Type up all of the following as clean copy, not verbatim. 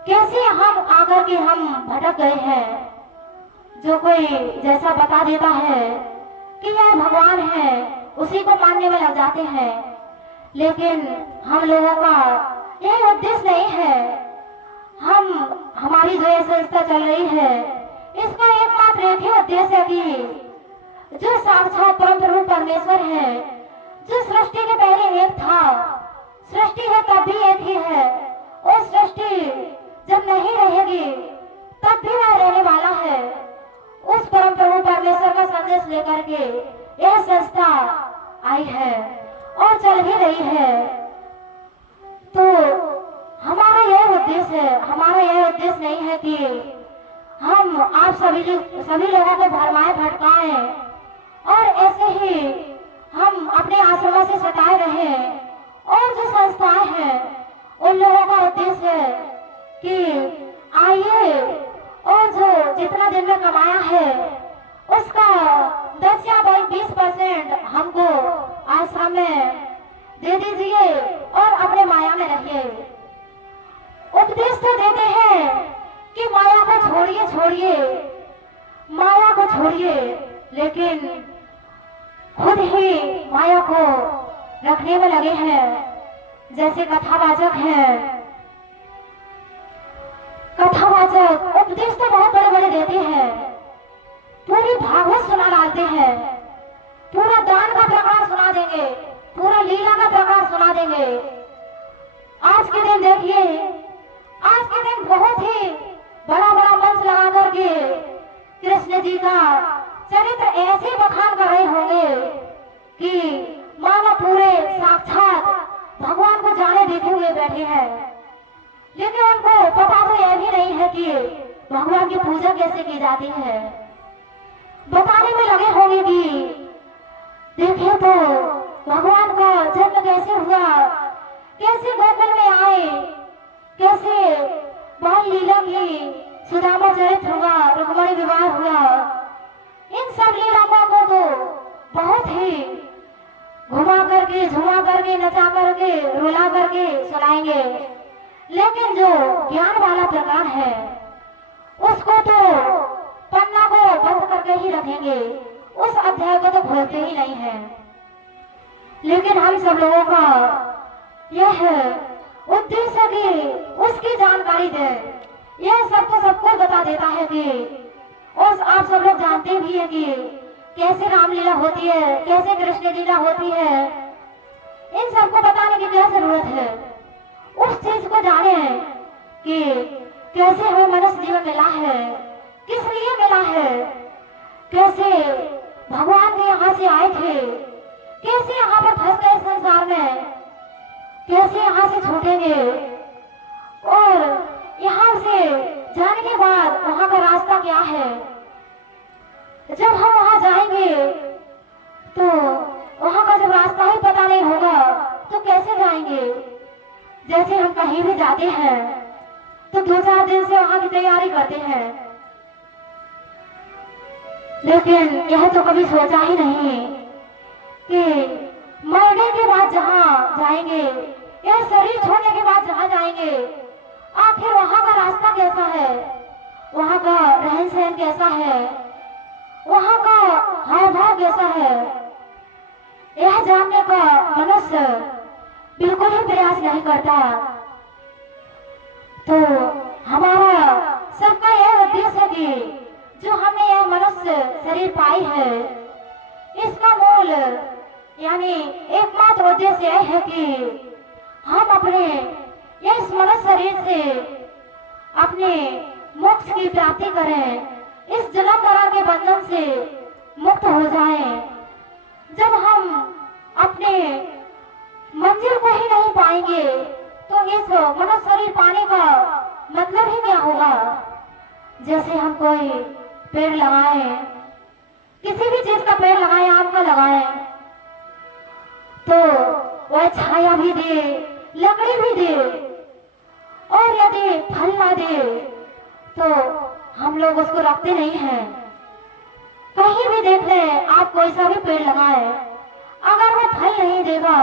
कैसे हम आकर के हम भटक गए हैं। जो कोई जैसा बता देता है कि यह भगवान है, उसी को मानने में लग जाते हैं। लेकिन हम लोगों का यह उद्देश्य नहीं है। हमारी जो ये संस्था चल रही है, इसका एकमात्र एक ही उद्देश्य है कि जो साक्षात परम प्रभु परमेश्वर है, जो सृष्टि के पहले एक था, सृष्टि है तब भी एक ही है, और सृष्टि जब नहीं रहेगी तब भी वह रहने वाला है। उस परम प्रभु परमेश्वर का संदेश लेकर के यह संस्था आई है और चल भी रही है। तो हमारा यह उद्देश्य है, हमारा यह उद्देश्य नहीं है कि हम आप सभी लोगों को भरमाए भटकाएं और ऐसे ही हम अपने आश्रमों से सताए रहे। और जो संस्थाएं हैं उन लोगों का उद्देश्य है कि आइए और जो जितना दिन में कमाया है उसका 10 या 20% हमको आश्रम में दे दीजिए और अपने माया में रहिए। उपदेश तो देते हैं कि माया को छोड़िए छोड़िए, माया को छोड़िए, लेकिन खुद ही माया को रखने में लगे हैं। जैसे कथावाचक है, कथावाचक उपदेश तो बहुत बड़े बड़े देते हैं, पूरी भागवत सुना डालते हैं, पूरा दान का प्रकार सुना देंगे, पूरा लीला का प्रकार सुना देंगे। आज के दिन देखिए, आज के दिन बहुत ही बड़ा बड़ा मंच लगा करके कृष्ण जी का चरित्र ऐसे बखान कर रहे होंगे कि मानो पूरे साक्षात भगवान को जाने देखे हुए बैठे हैं। लेकिन उनको पता तो यह भी नहीं है कि भगवान की पूजा कैसे की जाती है। बताने में लगे होंगे कि देखिए तो भगवान का जन्म कैसे हुआ, कैसे गोकुल में आए, कैसे बाल लीला की, सुदामा चरित्र हुआ, रुक्मणी विवाह हुआ। इन सब लीलाओं को तो बहुत ही घुमा करके, झुमा करके, नचा करके, रुला करके सुनाएंगे। लेकिन जो ज्ञान वाला प्रकार है उसको तो पन्ना को बंद करके ही रखेंगे, उस अध्याय को तो खोलते ही नहीं है। लेकिन हम सब लोगों का यह उद्देश्य कि उसकी जानकारी दे। यह सबको सबको बता देता है कि और आप सब लोग जानते भी हैं कि कैसे रामलीला होती है, कैसे कृष्ण लीला होती है। इन सबको बताने की क्या जरूरत है। उस चीज को जाने कि कैसे हमें मनुष्य जीवन मिला है, किस लिए मिला है, कैसे भगवान के यहाँ से आए थे, कैसे यहाँ पर फंस गए संसार में, कैसे यहाँ से छूटेंगे, और यहाँ से जाने के बाद वहाँ का रास्ता क्या है। जब हम वहाँ जाएंगे तो वहाँ का जब रास्ता ही पता नहीं होगा तो कैसे जाएंगे। जैसे हम कहीं भी जाते हैं तो 2-4 दिन से वहाँ की तैयारी करते हैं, लेकिन यह तो कभी सोचा ही नहीं कि मरने के बाद जहाँ जाएंगे, यह शरीर छोड़ने के बाद जहाँ जाएंगे, आखिर वहाँ का रास्ता कैसा है, वहाँ का रहन सहन कैसा है, वहाँ का हाव भाव कैसा है। यह जानने का मनुष्य बिल्कुल ही प्रयास नहीं करता। तो हमारा सबका यह उद्देश्य है कि जो हमने यह मनुष्य शरीर पाई है, इसका मूल यानी एकमात्र उद्देश्य यह है कि हम अपने इस मनुष्य शरीर से अपने मोक्ष की प्राप्ति करें, इस जन्म मरण के बंधन से मुक्त हो जाएं। जब हम अपने मंजिल को ही नहीं पाएंगे तो इस मनुष्य शरीर पाने का मतलब ही क्या होगा। जैसे हम कोई पेड़ लगाए, किसी भी चीज का पेड़ लगाए, आम का लगाए, तो वह छाया भी दे, लकड़ी भी दे, और यदि फल ना दे तो हम लोग उसको रखते नहीं हैं। कहीं भी देख ले आप, कोई सा भी पेड़ लगाए, अगर वो फल नहीं देगा,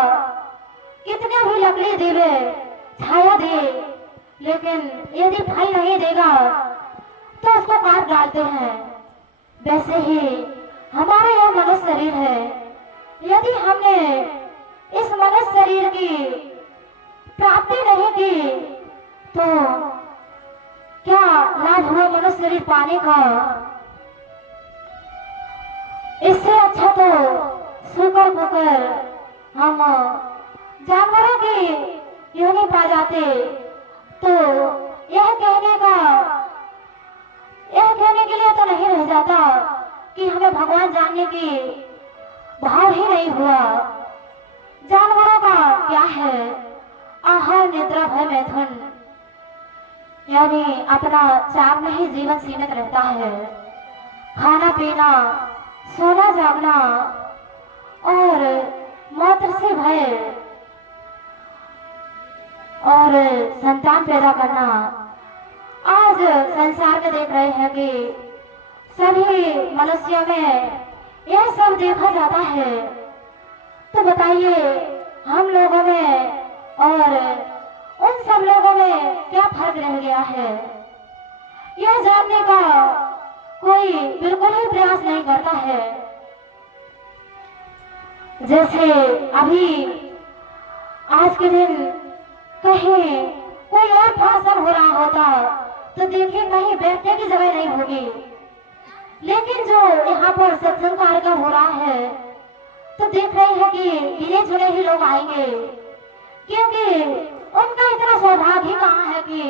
कितने भी लकड़ी देवे, छाया दे, लेकिन यदि फल नहीं देगा तो उसको काट डालते हैं। वैसे ही हमारा यह मनुष्य शरीर है, यदि हमने इस मनुष्य शरीर की प्राप्ति नहीं की तो क्या लाभ हुआ मनुष्य शरीर पाने का। इससे अच्छा तो सोकर होकर हम जानवरों की योनि पा जाते। तो यह कहने के लिए तो नहीं रह जाता कि हमें भगवान जानने की भाव ही नहीं हुआ। जानवरों का क्या है, आहार निद्रा भय मैथुन, यानी अपना चार में ही जीवन सीमित रहता है। खाना पीना, सोना जागना और मात्र से भय और संतान पैदा करना। आज संसार में देख रहे हैं कि सभी मनुष्यों में यह सब देखा जाता है। तो बताइए हम लोगों में और उन सब लोगों में क्या फर्क रह गया है। यह जानने का कोई बिल्कुल ही प्रयास नहीं करता है। जैसे अभी आज के दिन कहीं कोई और फंक्शन हो रहा होता तो देखिए कहीं बैठने की जगह नहीं होगी, लेकिन जो यहाँ पर सत्संग कार्यक्रम हो रहा है तो देख रहे हैं कि गिने चुने ही लोग आएंगे, क्योंकि उनका इतना सौभाग्य कहाँ है कि